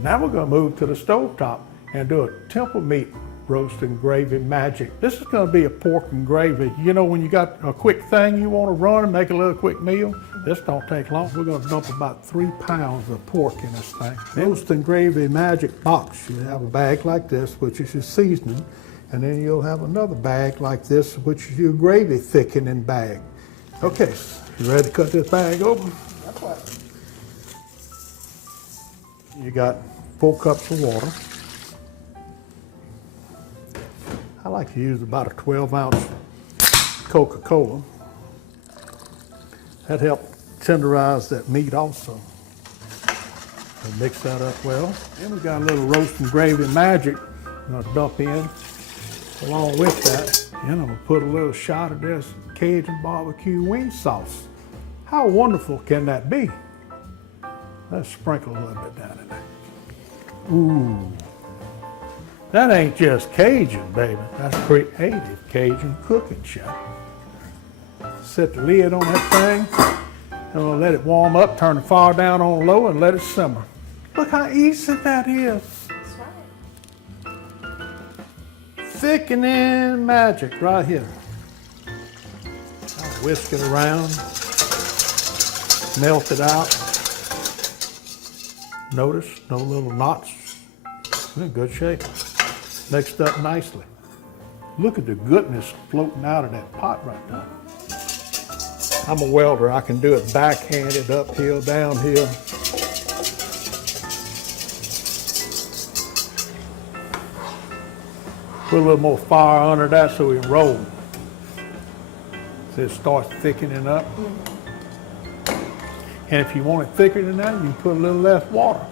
Now we're gonna move to the stovetop and do a temple meat roast and gravy magic. This is gonna be a pork and gravy. You know, when you got a quick thing you wanna run and make a little quick meal, this don't take long. We're gonna dump about 3 pounds of pork in this thing. Roast and gravy magic box. You have a bag like this, which is your seasoning, and then you'll have another bag like this, which is your gravy thickening bag. Okay, you ready to cut this bag open? That's right. You got 4 cups of water. I like to use about a 12-ounce Coca-Cola. That helps tenderize that meat also. So mix that up well. Then we got a little roast and gravy magic I'm gonna dump in. Along with that, then I'm gonna put a little shot of this Cajun barbecue wing sauce. How wonderful can that be? Let's sprinkle a little bit down in there. Ooh, that ain't just Cajun, baby. That's creative Cajun cooking, chef. Set the lid on that thing, and we'll let it warm up, turn the fire down on low, and let it simmer. Look how easy that is. That's right. Thickening magic right here. I'll whisk it around, melt it out. Notice no little knots. We're in good shape. Mixed up nicely. Look at the goodness floating out of that pot right now. I'm a welder. I can do it backhanded, uphill, downhill. Put a little more fire under that so we can roll. So it starts thickening up. And if you want it thicker than that, you can put a little less water.